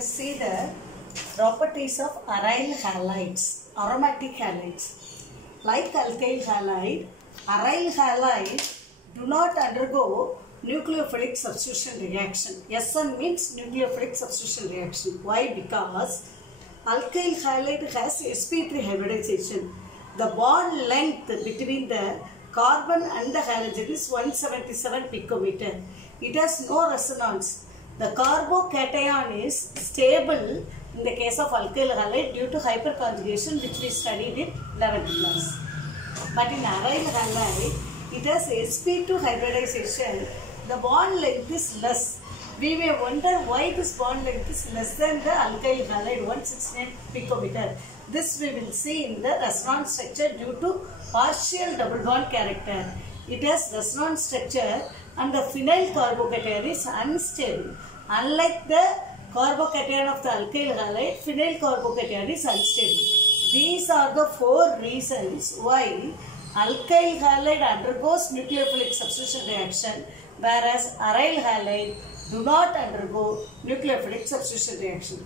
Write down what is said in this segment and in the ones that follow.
us see the properties of aryl halides, aromatic halides. Like alkyl halide, aryl halide do not undergo nucleophilic substitution reaction. SN means nucleophilic substitution reaction. Why? Because alkyl halide has sp3 hybridization. The bond length between the carbon and the halogen is 177 picometer. It has no resonance. The carbocation is stable in the case of alkyl halide due to hyperconjugation, which we studied in 11th class. But in aryl halide, it has sp2 hybridization. The bond length is less. We may wonder why this bond length is less than the alkyl halide, 169 picometer. This we will see in the resonance structure due to partial double bond character. It has resonance structure and the phenyl carbocation is unstable. Unlike the carbocation of the alkyl halide, phenyl carbocation is unstable. These are the 4 reasons why alkyl halide undergoes nucleophilic substitution reaction, whereas aryl halide do not undergo nucleophilic substitution reaction.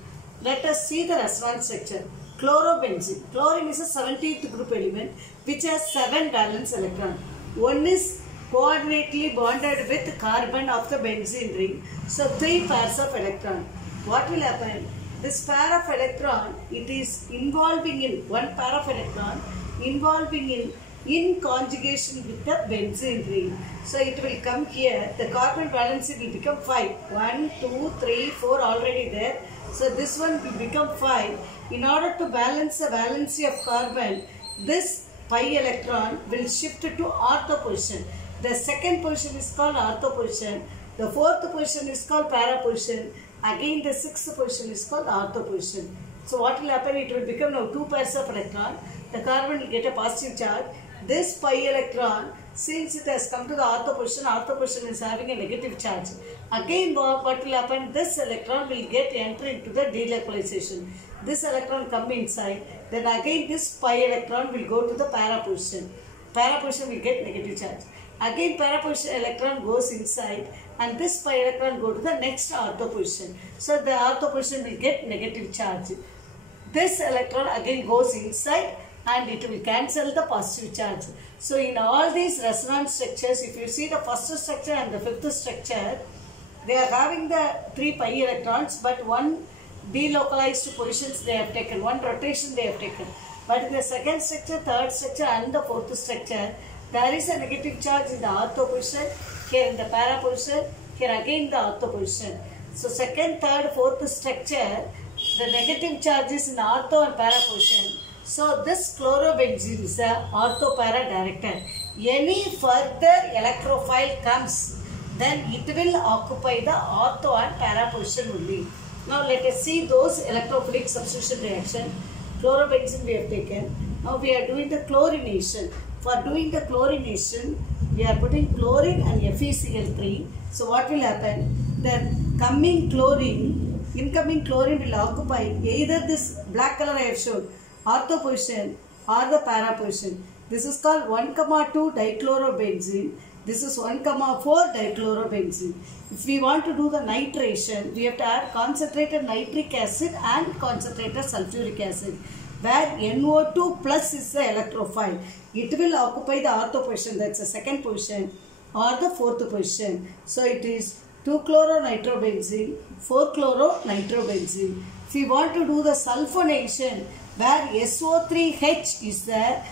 Let us see the resonance structure. Chlorobenzene. Chlorine is a 17th group element which has 7 valence electrons. One is coordinately bonded with carbon of the benzene ring. So 3 pairs of electron. What will happen? This pair of electron, it is involving in one pair of electron involving in conjugation with the benzene ring. So it will come here. The carbon valency will become 5. 1, 2, 3, 4 already there. So this one will become 5. In order to balance the valency of carbon, this pi electron will shift to ortho position. The second position is called ortho position. The fourth position is called para position. Again the sixth position is called ortho position. So what will happen? It will become now 2 pairs of electron. The carbon will get a positive charge. This pi electron, since it has come to the ortho position is having a negative charge. Again what will happen? This electron will get enter into the delocalization. This electron come inside. Then again this pi electron will go to the para position. Para position will get negative charge. Again para position electron goes inside and this pi electron go to the next ortho position. So the ortho position will get negative charge. This electron again goes inside and it will cancel the positive charge. So in all these resonance structures, if you see the first structure and the fifth structure, they are having the 3 pi electrons, but one delocalized positions they have taken, one rotation they have taken. But in the second structure, third structure and the fourth structure, there is a negative charge in the ortho position, here in the para position, here again the ortho position. So second, third, fourth structure, the negative charge is in ortho and para position. So this chlorobenzene is a ortho-para directed. Any further electrophile comes, then it will occupy the ortho and para position only. Now let us see those electrophilic substitution reaction. Chlorobenzene we have taken. Now we are doing the chlorination. For doing the chlorination, we are putting chlorine and FeCl3. So what will happen? The incoming chlorine will occupy either this black color I have shown, ortho position or the para position. This is called 1,2 dichlorobenzene. This is 1,4 dichlorobenzene. If we want to do the nitration, we have to add concentrated nitric acid and concentrated sulfuric acid, where NO2 plus is the electrophile. It will occupy the ortho position, that's the second position, or the fourth position. So it is 2-chloronitrobenzene, 4-chloronitrobenzene. If we want to do the sulfonation, where SO3H is the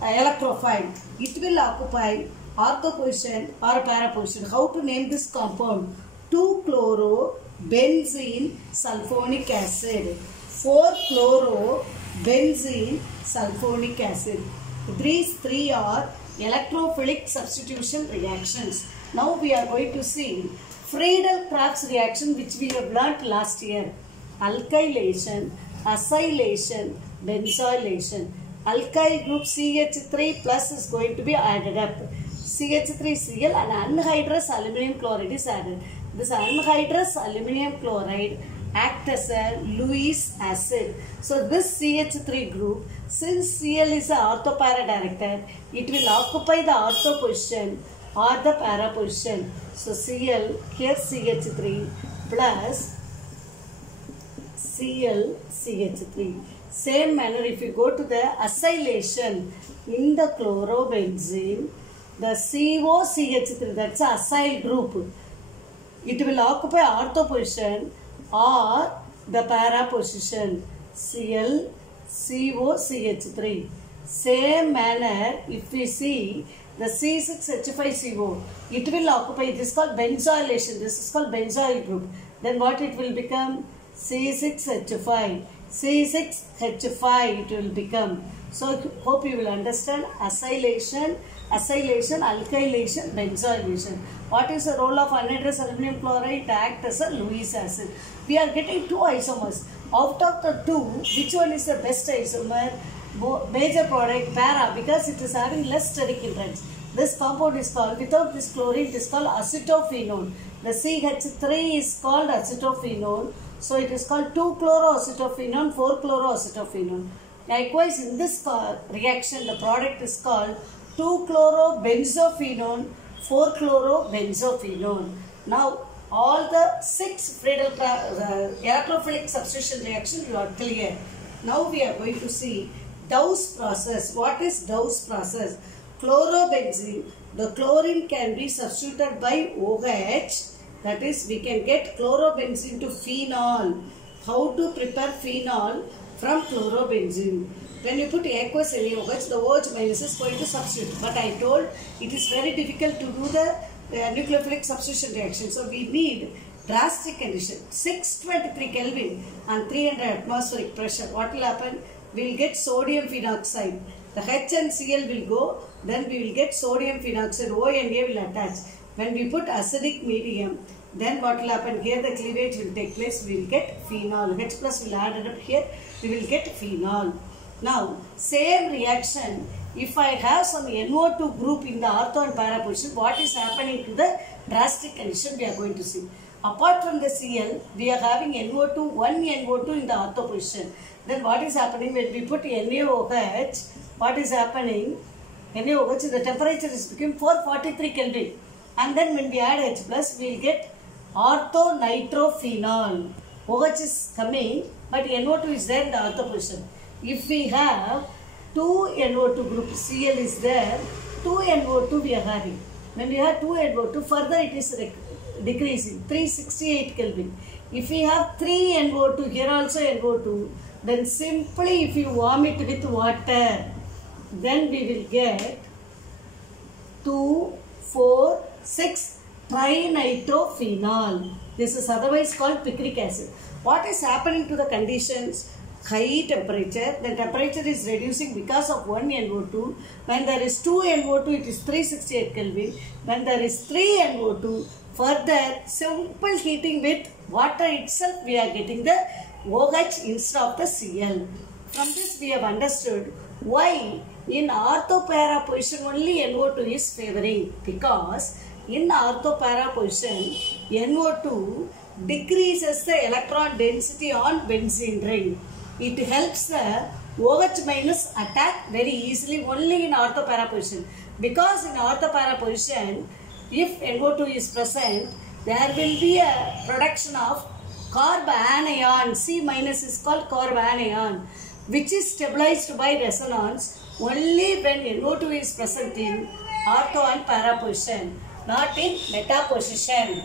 electrophile, it will occupy ortho position or para position. How to name this compound? 2-chlorobenzene sulfonic acid, 4-chlorobenzene sulfonic acid. These 3 are electrophilic substitution reactions. Now we are going to see Friedel-Crafts reaction, which we have learnt last year. Alkylation, acylation, benzylation. Alkyl group CH3 plus is going to be added up. CH3Cl and anhydrous aluminum chloride is added. This anhydrous aluminum chloride acts as a Lewis acid. So this CH3 group, since Cl is an ortho-para directed, it will occupy the ortho position or the para position. So Cl, here CH3 plus ClCH3. Same manner, if you go to the acylation in the chlorobenzene, the COCH3, that's an acyl group. It will occupy ortho position or the para position. ClCOCH3. Same manner, if we see the C6H5CO, it will occupy, this is called benzylation, this is called benzyl group. Then what it will become? C6H5. C6H5 it will become. So hope you will understand acylation, alkylation, benzylation. What is the role of anhydrous aluminum chloride? It acts as a Lewis acid. We are getting two isomers. Out of the two, which one is the best isomer? Major product para, because it is having less steric hindrance. This compound is called, without this chlorine, it is called acetophenone. The CH3 is called acetophenone. So it is called 2-chloroacetophenone, 4-chloroacetophenone. Likewise, in this reaction, the product is called 2-chlorobenzophenone, 4-chlorobenzophenone. Now, all the 6 electrophilic substitution reactions you are clear. Now we are going to see Dow's process. What is Dow's process? Chlorobenzene, the chlorine can be substituted by OH. That is, we can get chlorobenzene to phenol. How to prepare phenol from chlorobenzene? When you put aqueous NaOH, the OH minus is going to substitute. But I told it is very difficult to do the nucleophilic substitution reaction. So we need drastic condition. 623 Kelvin and 300 atmospheric pressure. What will happen? We will get sodium phenoxide. The H and Cl will go. Then we will get sodium phenoxide. O and A will attach. When we put acidic medium, then what will happen? Here the cleavage will take place. We will get phenol. H plus will add it up here. We will get phenol. Now, same reaction. If I have some NO2 group in the ortho and para position, what is happening to the drastic condition we are going to see. Apart from the Cl, we are having NO2, one NO2 in the ortho position. Then what is happening when we put NaOH? What is happening? NaOH, the temperature is becoming 443 Kelvin. And then when we add H plus, we will get orthonitrophenol. OH is coming, but NO2 is there in the ortho position. If we have 2 NO2 group, Cl is there, 2 NO2 we are having. When we have 2 NO2, further it is decreasing, 368 Kelvin. If we have 3 NO2, here also NO2, then simply if you warm it with water, then we will get 2, 4, 6 trinitrophenol. This is otherwise called picric acid. What is happening to the conditions? High temperature, the temperature is reducing because of 1 NO2. When there is 2 NO2, it is 368 Kelvin. When there is 3 NO2, further simple heating with water itself, we are getting the OH instead of the Cl. From this we have understood why in ortho-para position only NO2 is favoring, because in ortho-para position NO2 decreases the electron density on benzene ring. It helps the OH minus attack very easily only in ortho-para position. Because in ortho-para position, if NO2 is present, there will be a production of carbanion. C minus is called carbanion, which is stabilized by resonance only when NO2 is present in ortho and para position, not in meta position.